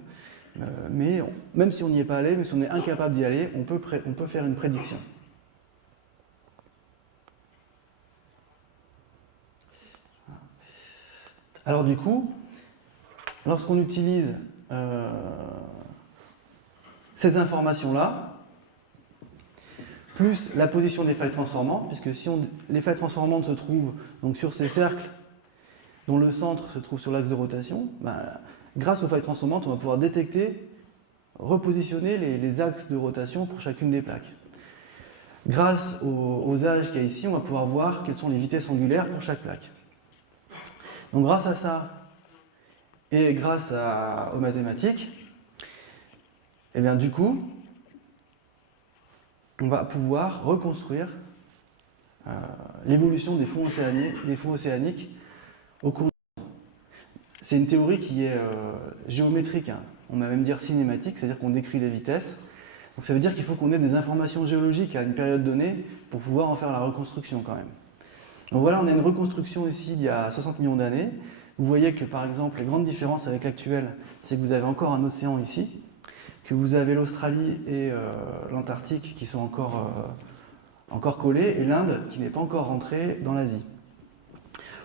mais même si on n'y est pas allé, même si on est incapable d'y aller, on peut faire une prédiction. Alors du coup, lorsqu'on utilise ces informations-là, plus la position des failles transformantes, puisque si les failles transformantes se trouvent donc sur ces cercles dont le centre se trouve sur l'axe de rotation, grâce aux failles transformantes, on va pouvoir détecter, repositionner les axes de rotation pour chacune des plaques. Grâce aux âges qu'il y a ici, on va pouvoir voir quelles sont les vitesses angulaires pour chaque plaque. Donc grâce à ça, et grâce aux mathématiques, et bien du coup, on va pouvoir reconstruire l'évolution des fonds océaniques au cours du temps. C'est une théorie qui est géométrique, hein. On va même dire cinématique, c'est-à-dire qu'on décrit les vitesses. Donc ça veut dire qu'il faut qu'on ait des informations géologiques à une période donnée pour pouvoir en faire la reconstruction quand même. Donc voilà, on a une reconstruction ici il y a 60 millions d'années. Vous voyez que par exemple, les grandes différences avec l'actuel, c'est que vous avez encore un océan ici, que vous avez l'Australie et l'Antarctique qui sont encore collés, et l'Inde qui n'est pas encore rentrée dans l'Asie.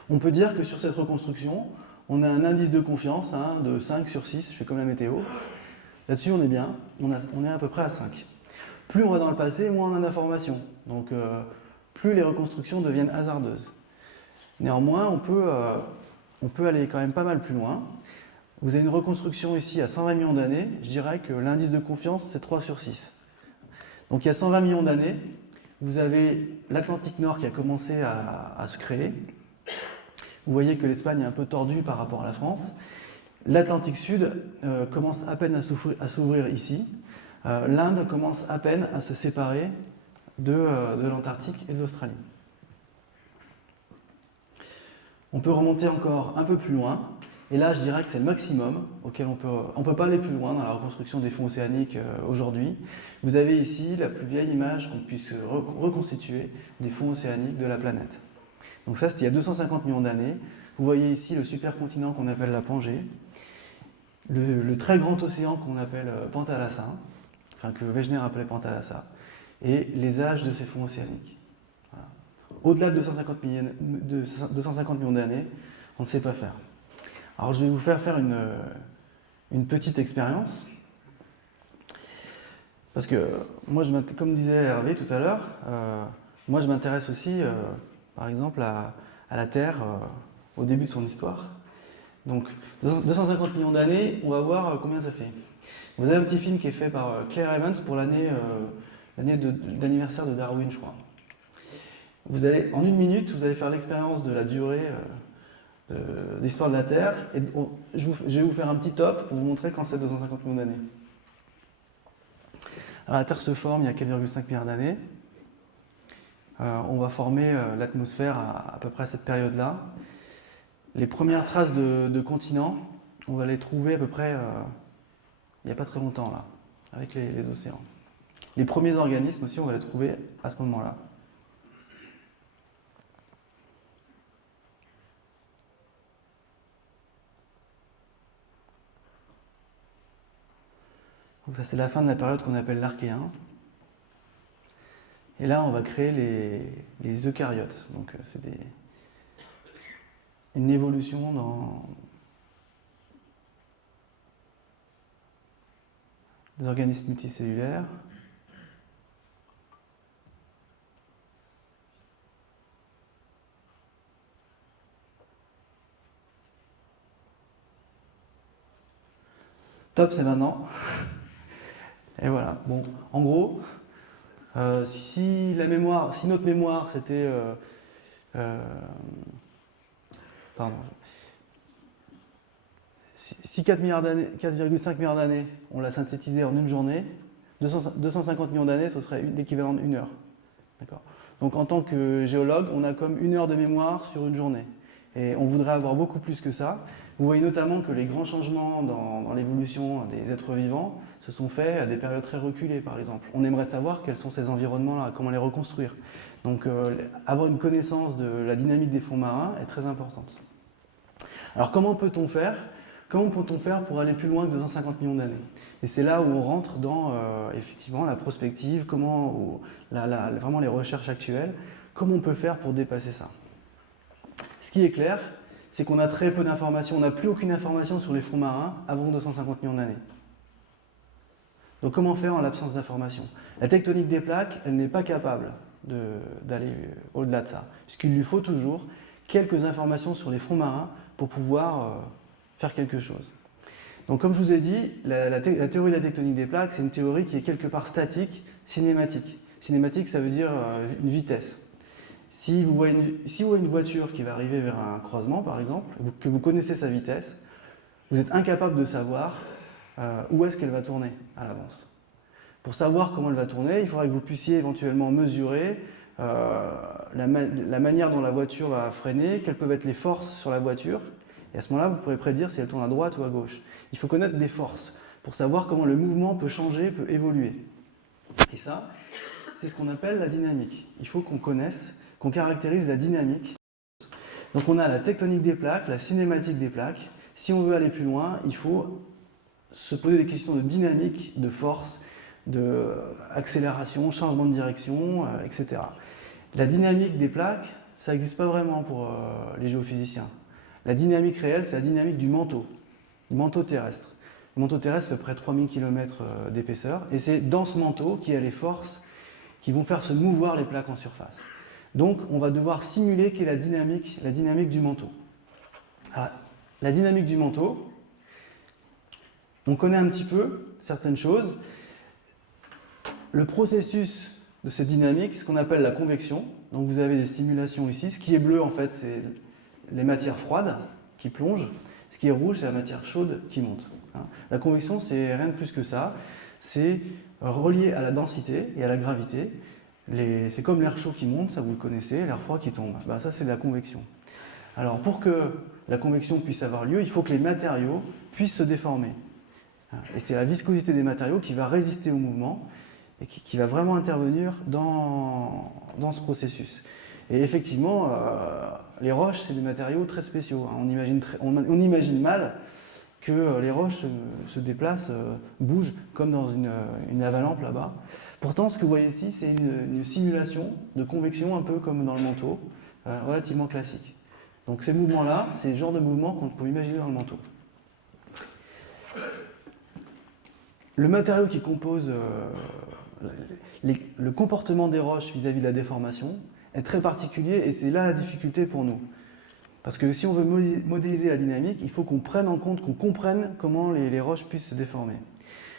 On peut dire que sur cette reconstruction, on a un indice de confiance de 5 sur 6, je fais comme la météo. Là-dessus, on est bien, on est à peu près à 5. Plus on va dans le passé, moins on a d'informations. Donc, plus les reconstructions deviennent hasardeuses. Néanmoins, on peut aller quand même pas mal plus loin. Vous avez une reconstruction ici à 120 millions d'années, je dirais que l'indice de confiance, c'est 3 sur 6. Donc, il y a 120 millions d'années, vous avez l'Atlantique Nord qui a commencé à se créer. Vous voyez que l'Espagne est un peu tordue par rapport à la France. L'Atlantique Sud commence à peine à s'ouvrir ici. L'Inde commence à peine à se séparer de l'Antarctique et de l'Australie. On peut remonter encore un peu plus loin. Et là, je dirais que c'est le maximum auquel on peut pas aller plus loin dans la reconstruction des fonds océaniques aujourd'hui. Vous avez ici la plus vieille image qu'on puisse reconstituer des fonds océaniques de la planète. Donc ça, c'était il y a 250 millions d'années. Vous voyez ici le supercontinent qu'on appelle la Pangée, le très grand océan qu'on appelle Pantalassa, enfin que Wegener appelait Pantalassa, et les âges de ces fonds océaniques. Voilà. Au-delà de 250 millions d'années, on ne sait pas faire. Alors je vais vous faire une petite expérience. Parce que moi, comme disait Hervé tout à l'heure, moi je m'intéresse aussi, par exemple, à la Terre au début de son histoire. Donc 250 millions d'années, on va voir combien ça fait. Vous avez un petit film qui est fait par Claire Evans pour l'année d'anniversaire de Darwin, je crois. En 1 minute, vous allez faire l'expérience de la durée de l'histoire de la Terre, et je vais vous faire un petit top pour vous montrer quand c'est 250 millions d'années. Alors la Terre se forme il y a 4,5 milliards d'années. On va former l'atmosphère à peu près à cette période-là. Les premières traces de continents, on va les trouver à peu près il n'y a pas très longtemps, là, avec les océans. Les premiers organismes aussi, on va les trouver à ce moment-là. Donc ça, c'est la fin de la période qu'on appelle l'Archéen. Et là, on va créer les eucaryotes. Donc c'est une évolution dans des organismes multicellulaires. Top, c'est maintenant. Et voilà. Bon, en gros, si notre mémoire c'était si 4,5 milliards d'années, on l'a synthétisé en une journée, 250 millions d'années, ce serait l'équivalent d'1 heure. D'accord. Donc en tant que géologue, on a comme 1 heure de mémoire sur une journée. Et on voudrait avoir beaucoup plus que ça. Vous voyez notamment que les grands changements dans l'évolution des êtres vivants se sont faits à des périodes très reculées, par exemple. On aimerait savoir quels sont ces environnements-là, comment les reconstruire. Donc avoir une connaissance de la dynamique des fonds marins est très importante. Alors comment peut-on faire pour aller plus loin que 250 millions d'années? Et c'est là où on rentre dans effectivement la prospective, vraiment les recherches actuelles. Comment on peut faire pour dépasser ça? Ce qui est clair, c'est qu'on a très peu d'informations. On n'a plus aucune information sur les fonds marins avant 250 millions d'années. Donc comment faire en l'absence d'informations? La tectonique des plaques, elle n'est pas capable d'aller au-delà de ça, puisqu'il lui faut toujours quelques informations sur les fonds marins pour pouvoir faire quelque chose. Donc comme je vous ai dit, la théorie de la tectonique des plaques, c'est une théorie qui est quelque part statique, cinématique. Cinématique, ça veut dire une vitesse. Si vous voyez une voiture qui va arriver vers un croisement, par exemple, que vous connaissez sa vitesse, vous êtes incapable de savoir où est-ce qu'elle va tourner à l'avance. Pour savoir comment elle va tourner, il faudra que vous puissiez éventuellement mesurer la manière dont la voiture va freiner, quelles peuvent être les forces sur la voiture, et à ce moment-là, vous pourrez prédire si elle tourne à droite ou à gauche. Il faut connaître des forces pour savoir comment le mouvement peut changer, peut évoluer. Et ça, c'est ce qu'on appelle la dynamique. Il faut qu'on connaisse, qu'on caractérise la dynamique. Donc on a la tectonique des plaques, la cinématique des plaques. Si on veut aller plus loin, il faut se poser des questions de dynamique, de force, d'accélération, changement de direction, etc. La dynamique des plaques, ça n'existe pas vraiment pour les géophysiciens. La dynamique réelle, c'est la dynamique du manteau terrestre. Le manteau terrestre fait près de 3000 km d'épaisseur, et c'est dans ce manteau qu'il y a les forces qui vont faire se mouvoir les plaques en surface. Donc on va devoir simuler quelle est la dynamique du manteau. Alors, la dynamique du manteau, on connaît un petit peu certaines choses. Le processus de cette dynamique, ce qu'on appelle la convection. Donc vous avez des simulations ici. Ce qui est bleu, en fait, c'est les matières froides qui plongent. Ce qui est rouge, c'est la matière chaude qui monte. La convection, c'est rien de plus que ça. C'est relié à la densité et à la gravité. C'est comme l'air chaud qui monte, ça vous le connaissez, l'air froid qui tombe. Ça, c'est de la convection. Alors, pour que la convection puisse avoir lieu, il faut que les matériaux puissent se déformer. Et c'est la viscosité des matériaux qui va résister au mouvement et qui va vraiment intervenir dans ce processus. Et effectivement, les roches, c'est des matériaux très spéciaux. On imagine mal que les roches se déplacent, bougent, comme dans une avalanche là-bas. Pourtant, ce que vous voyez ici, c'est une simulation de convection, un peu comme dans le manteau, relativement classique. Donc ces mouvements-là, c'est le genre de mouvement qu'on peut imaginer dans le manteau. Le matériau qui compose le comportement des roches vis-à-vis de la déformation est très particulier, et c'est là la difficulté pour nous. Parce que si on veut modéliser la dynamique, il faut qu'on prenne en compte, qu'on comprenne comment les roches puissent se déformer.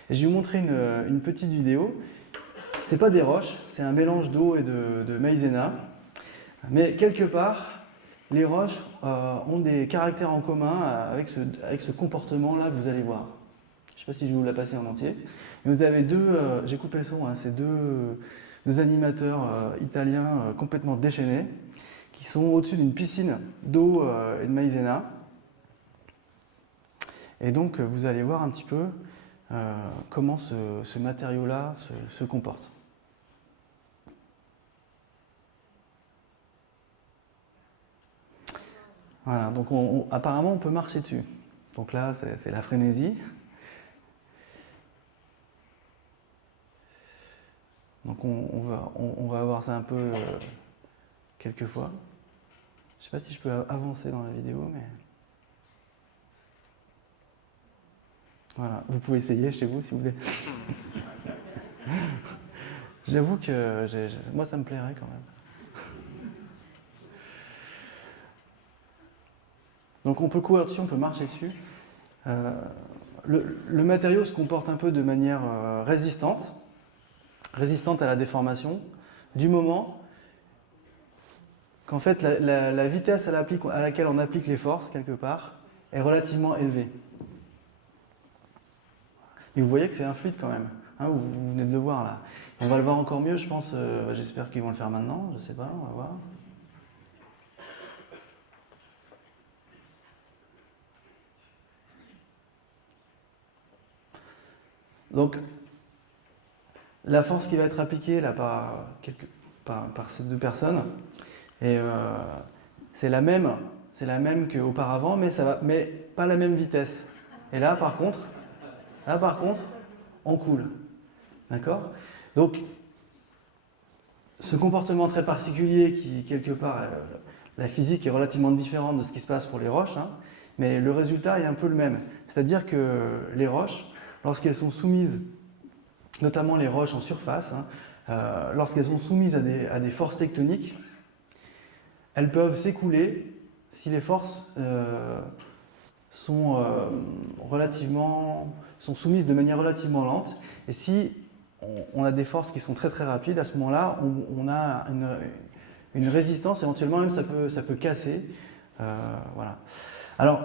Et je vais vous montrer une petite vidéo. Ce n'est pas des roches, c'est un mélange d'eau et de maïzena. Mais quelque part, les roches ont des caractères en commun avec ce comportement-là que vous allez voir. Je ne sais pas si je vais vous la passer en entier. Mais vous avez j'ai coupé le son, c'est deux animateurs italiens complètement déchaînés qui sont au-dessus d'une piscine d'eau et de maïzena. Et donc vous allez voir un petit peu comment ce matériau-là se comporte. Voilà, donc apparemment on peut marcher dessus. Donc là c'est la frénésie. Donc on va voir ça un peu quelques fois. Je ne sais pas si je peux avancer dans la vidéo, mais... Voilà, vous pouvez essayer chez vous si vous voulez. J'avoue que moi ça me plairait quand même. Donc on peut courir dessus, on peut marcher dessus. Le matériau se comporte un peu de manière résistante à la déformation, du moment qu'en fait la vitesse à laquelle on applique les forces, quelque part, est relativement élevée. Et vous voyez que c'est un fluide quand même, vous venez de le voir là. On va le voir encore mieux, je pense, j'espère qu'ils vont le faire maintenant, je sais pas, on va voir. Donc, la force qui va être appliquée là par ces deux personnes, c'est la même qu'auparavant, mais pas la même vitesse. Et là, par contre, on coule. D'accord ? Donc, ce comportement très particulier qui, quelque part, la physique est relativement différente de ce qui se passe pour les roches, hein, mais le résultat est un peu le même. C'est-à-dire que les roches, lorsqu'elles sont soumises, notamment les roches en surface, hein, lorsqu'elles sont soumises à des forces tectoniques, elles peuvent s'écouler si les forces sont soumises de manière relativement lente. Et si on a des forces qui sont très très rapides, à ce moment-là, on a une résistance, éventuellement même ça peut casser. Voilà. Alors,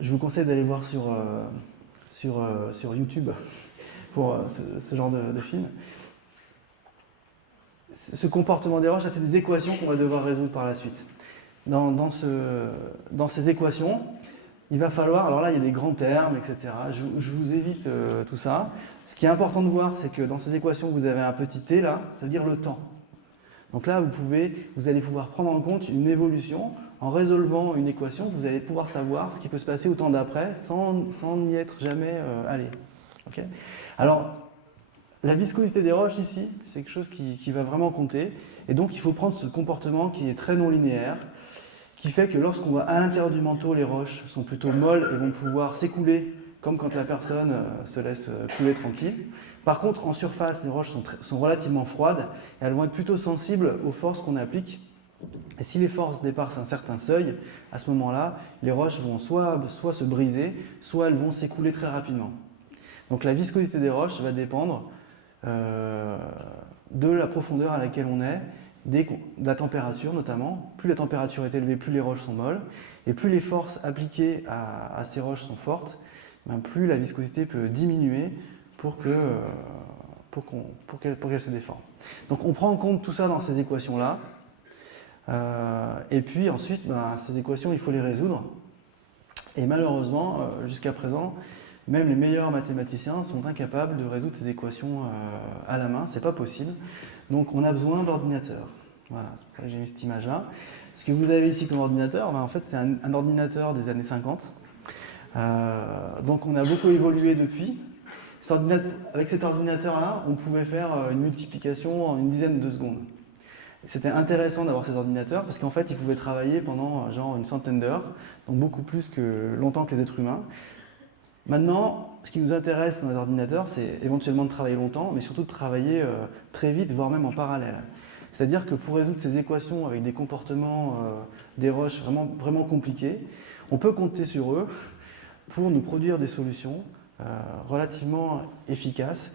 je vous conseille d'aller voir sur YouTube pour ce genre de film. Ce comportement des roches, c'est des équations qu'on va devoir résoudre par la suite. Dans ces équations, il va falloir, alors là il y a des grands termes, etc. Je vous évite tout ça. Ce qui est important de voir, c'est que dans ces équations, vous avez un petit t là, ça veut dire le temps. Donc là, vous allez pouvoir prendre en compte une évolution. En résolvant une équation, vous allez pouvoir savoir ce qui peut se passer au temps d'après sans n'y être jamais allé. Okay. Alors, la viscosité des roches ici, c'est quelque chose qui va vraiment compter. Et donc, il faut prendre ce comportement qui est très non linéaire, qui fait que lorsqu'on va à l'intérieur du manteau, les roches sont plutôt molles et vont pouvoir s'écouler comme quand la personne se laisse couler tranquille. Par contre, en surface, les roches sont relativement froides et elles vont être plutôt sensibles aux forces qu'on applique. Et si les forces dépassent un certain seuil, à ce moment-là, les roches vont soit se briser, soit elles vont s'écouler très rapidement. Donc la viscosité des roches va dépendre de la profondeur à laquelle on est, de la température notamment. Plus la température est élevée, plus les roches sont molles. Et plus les forces appliquées à ces roches sont fortes, plus la viscosité peut diminuer pour qu'elle se déforme. Donc on prend en compte tout ça dans ces équations-là. Et puis ensuite, ces équations, il faut les résoudre. Et malheureusement, jusqu'à présent, même les meilleurs mathématiciens sont incapables de résoudre ces équations à la main, c'est pas possible. Donc on a besoin d'ordinateurs. Voilà, c'est pour ça que j'ai mis cette image-là. Ce que vous avez ici comme ordinateur, en fait c'est un ordinateur des années 50. Donc on a beaucoup évolué depuis. Avec cet ordinateur-là, on pouvait faire une multiplication en une dizaine de secondes. C'était intéressant d'avoir cet ordinateur parce qu'en fait il pouvait travailler pendant genre une centaine d'heures, donc beaucoup plus longtemps que les êtres humains. Maintenant, ce qui nous intéresse dans les ordinateurs, c'est éventuellement de travailler longtemps, mais surtout de travailler très vite, voire même en parallèle. C'est-à-dire que pour résoudre ces équations avec des comportements des roches vraiment, vraiment compliqués, on peut compter sur eux pour nous produire des solutions relativement efficaces.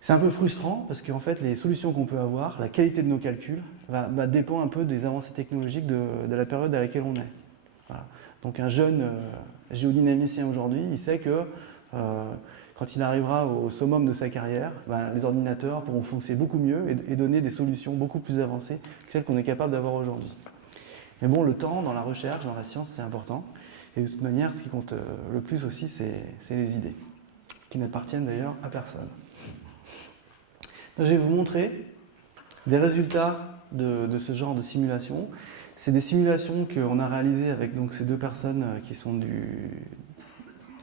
C'est un peu frustrant parce qu'en fait, les solutions qu'on peut avoir, la qualité de nos calculs, dépend un peu des avancées technologiques de la période à laquelle on est. Voilà. Donc un jeune géodynamicien aujourd'hui, il sait que quand il arrivera au summum de sa carrière, les ordinateurs pourront fonctionner beaucoup mieux et donner des solutions beaucoup plus avancées que celles qu'on est capable d'avoir aujourd'hui. Mais bon, le temps dans la recherche, dans la science, c'est important. Et de toute manière, ce qui compte le plus aussi, c'est les idées, qui n'appartiennent d'ailleurs à personne. Donc, je vais vous montrer des résultats de ce genre de simulation. C'est des simulations qu'on a réalisées avec donc, ces deux personnes qui sont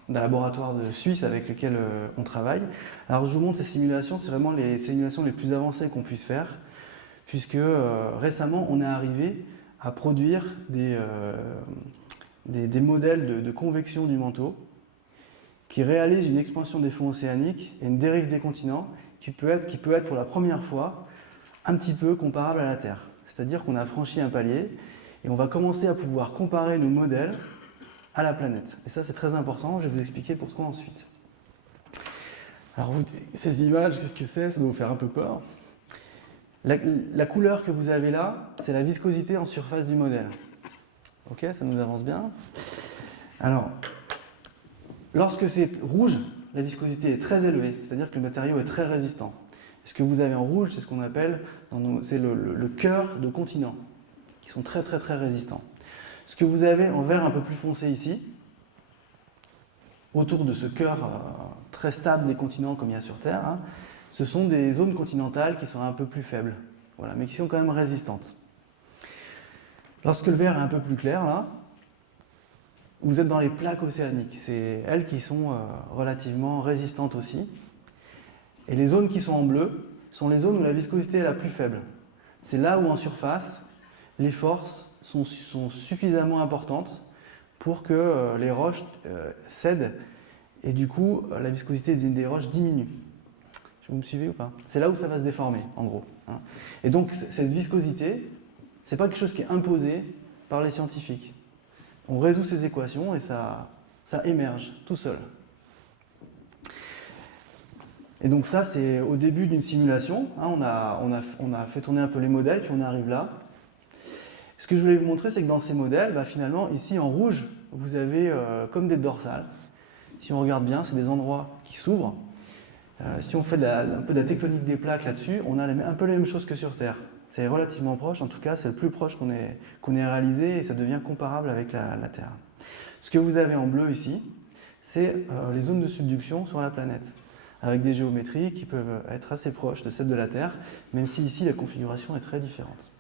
d'un laboratoire de Suisse avec lequel on travaille. Alors je vous montre ces simulations, c'est vraiment les simulations les plus avancées qu'on puisse faire, puisque récemment on est arrivé à produire des modèles de convection du manteau qui réalisent une expansion des fonds océaniques et une dérive des continents qui peut être pour la première fois un petit peu comparable à la Terre. C'est-à-dire qu'on a franchi un palier et on va commencer à pouvoir comparer nos modèles à la planète. Et ça, c'est très important. Je vais vous expliquer pourquoi ensuite. Alors, ces images, qu'est-ce que c'est? Ça doit vous faire un peu peur. La couleur que vous avez là, c'est la viscosité en surface du modèle. Ok, ça nous avance bien. Alors, lorsque c'est rouge, la viscosité est très élevée, c'est-à-dire que le matériau est très résistant. Ce que vous avez en rouge, c'est ce qu'on appelle c'est le cœur de continents, qui sont très très très résistants. Ce que vous avez en vert un peu plus foncé ici, autour de ce cœur très stable des continents comme il y a sur Terre, ce sont des zones continentales qui sont un peu plus faibles, voilà, mais qui sont quand même résistantes. Lorsque le vert est un peu plus clair, là, vous êtes dans les plaques océaniques. C'est elles qui sont relativement résistantes aussi. Et les zones qui sont en bleu sont les zones où la viscosité est la plus faible. C'est là où en surface, les forces sont suffisamment importantes pour que les roches cèdent et du coup la viscosité des roches diminue. Vous me suivez ou pas? C'est là où ça va se déformer, en gros. Hein. Et donc cette viscosité, c'est pas quelque chose qui est imposé par les scientifiques. On résout ces équations et ça émerge tout seul. Et donc ça, c'est au début d'une simulation. Hein, on a fait tourner un peu les modèles, puis on arrive là. Ce que je voulais vous montrer, c'est que dans ces modèles, finalement, ici en rouge, vous avez comme des dorsales. Si on regarde bien, c'est des endroits qui s'ouvrent. Si on fait un peu de la tectonique des plaques là-dessus, on a un peu les mêmes choses que sur Terre. C'est relativement proche, en tout cas c'est le plus proche qu'on ait réalisé et ça devient comparable avec la Terre. Ce que vous avez en bleu ici, c'est les zones de subduction sur la planète, avec des géométries qui peuvent être assez proches de celles de la Terre, même si ici la configuration est très différente.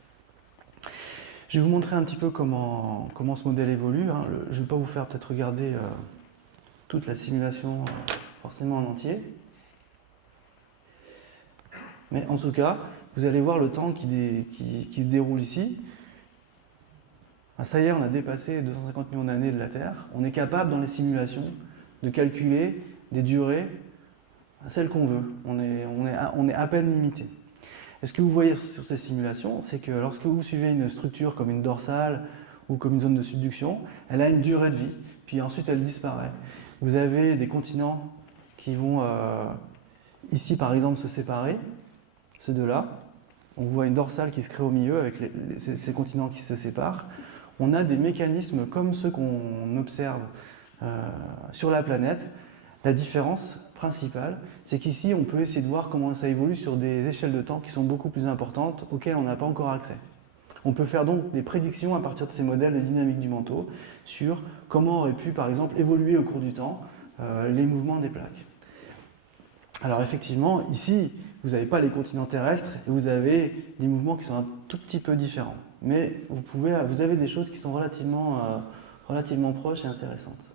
Je vais vous montrer un petit peu comment ce modèle évolue. Hein. Je ne vais pas vous faire peut-être regarder toute la simulation forcément en entier. Mais en tout cas, vous allez voir le temps qui se déroule ici. Ah, ça y est, on a dépassé 250 millions d'années de la Terre. On est capable, dans les simulations, de calculer des durées à celles qu'on veut. On est à peine limité. Et ce que vous voyez sur ces simulations, c'est que lorsque vous suivez une structure comme une dorsale ou comme une zone de subduction, elle a une durée de vie, puis ensuite elle disparaît. Vous avez des continents qui vont, ici par exemple, se séparer. Ceux de là, on voit une dorsale qui se crée au milieu avec ces continents qui se séparent. On a des mécanismes comme ceux qu'on observe sur la planète. La différence principale, c'est qu'ici, on peut essayer de voir comment ça évolue sur des échelles de temps qui sont beaucoup plus importantes, auxquelles on n'a pas encore accès. On peut faire donc des prédictions à partir de ces modèles de dynamique du manteau sur comment auraient pu, par exemple, évoluer au cours du temps les mouvements des plaques. Alors effectivement, ici, vous n'avez pas les continents terrestres et vous avez des mouvements qui sont un tout petit peu différents. Mais vous avez des choses qui sont relativement proches et intéressantes.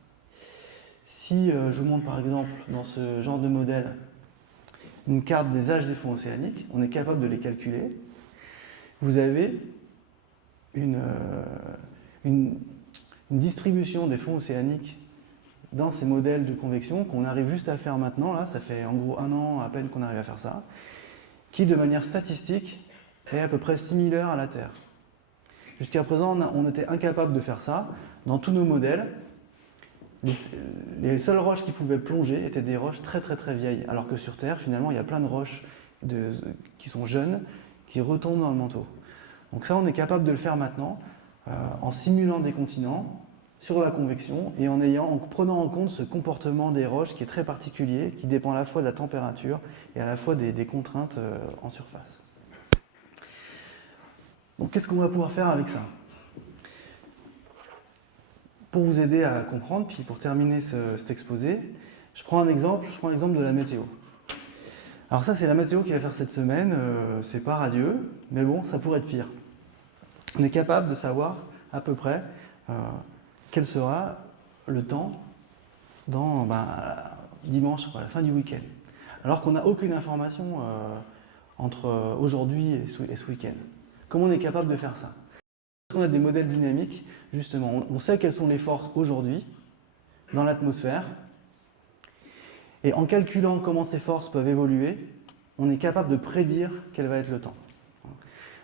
Si je vous montre par exemple dans ce genre de modèle une carte des âges des fonds océaniques, on est capable de les calculer. Vous avez une distribution des fonds océaniques dans ces modèles de convection qu'on arrive juste à faire maintenant, là, ça fait en gros 1 an à peine qu'on arrive à faire ça, qui de manière statistique est à peu près similaire à la Terre. Jusqu'à présent, on était incapable de faire ça. Dans tous nos modèles, les seules roches qui pouvaient plonger étaient des roches très très très vieilles, alors que sur Terre, finalement, il y a plein de roches qui sont jeunes, qui retombent dans le manteau. Donc ça, on est capable de le faire maintenant, en simulant des continents, sur la convection et en prenant en compte ce comportement des roches qui est très particulier, qui dépend à la fois de la température et à la fois des contraintes en surface. Donc qu'est-ce qu'on va pouvoir faire avec ça? Pour vous aider à comprendre, puis pour terminer cet exposé, je prends l'exemple de la météo. Alors ça, c'est la météo qui va faire cette semaine, c'est pas radieux, mais bon, ça pourrait être pire. On est capable de savoir à peu près quel sera le temps dans dimanche, à la fin du week-end. Alors qu'on n'a aucune information entre aujourd'hui et ce week-end. Comment on est capable de faire ça? Parce qu'on a des modèles dynamiques, justement. On sait quelles sont les forces aujourd'hui dans l'atmosphère. Et en calculant comment ces forces peuvent évoluer, on est capable de prédire quel va être le temps.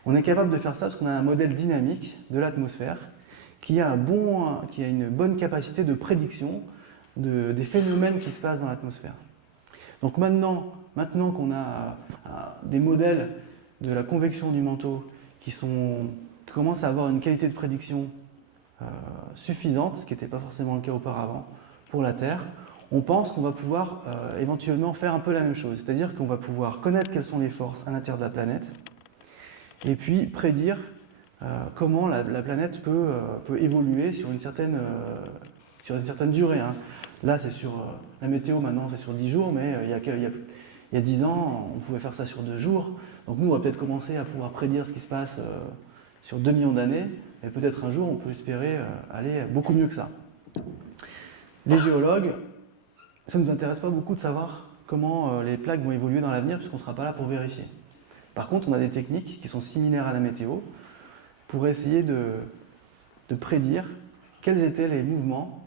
On est capable de faire ça parce qu'on a un modèle dynamique de l'atmosphère qui a une bonne capacité de prédiction des phénomènes qui se passent dans l'atmosphère. Donc maintenant qu'on a des modèles de la convection du manteau qui commencent à avoir une qualité de prédiction suffisante, ce qui n'était pas forcément le cas auparavant pour la Terre, on pense qu'on va pouvoir éventuellement faire un peu la même chose. C'est-à-dire qu'on va pouvoir connaître quelles sont les forces à l'intérieur de la planète et puis prédire comment la planète peut évoluer sur une certaine durée. Hein. Là, c'est sur la météo, maintenant, c'est sur 10 jours, mais il y a 10 ans, on pouvait faire ça sur 2 jours. Donc nous, on va peut-être commencer à pouvoir prédire ce qui se passe sur 2 millions d'années, et peut-être un jour, on peut espérer aller beaucoup mieux que ça. Les géologues, ça ne nous intéresse pas beaucoup de savoir comment les plaques vont évoluer dans l'avenir, puisqu'on ne sera pas là pour vérifier. Par contre, on a des techniques qui sont similaires à la météo, pour essayer de prédire quels étaient les mouvements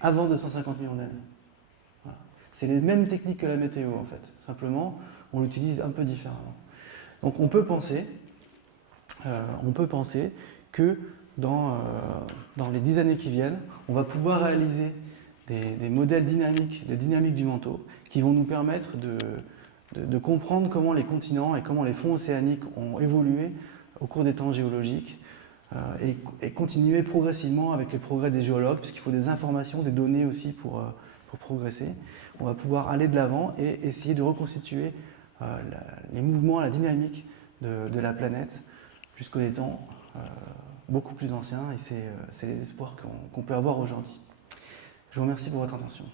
avant 250 millions d'années. Voilà. C'est les mêmes techniques que la météo en fait, simplement on l'utilise un peu différemment. Donc on peut penser que dans les 10 années qui viennent, on va pouvoir réaliser des modèles dynamiques, de dynamique du manteau, qui vont nous permettre de comprendre comment les continents et comment les fonds océaniques ont évolué au cours des temps géologiques et continuer progressivement avec les progrès des géologues, puisqu'il faut des informations, des données aussi pour progresser. On va pouvoir aller de l'avant et essayer de reconstituer les mouvements, la dynamique de la planète jusqu'aux des temps beaucoup plus anciens, et c'est les espoirs qu'on peut avoir aujourd'hui. Je vous remercie pour votre attention.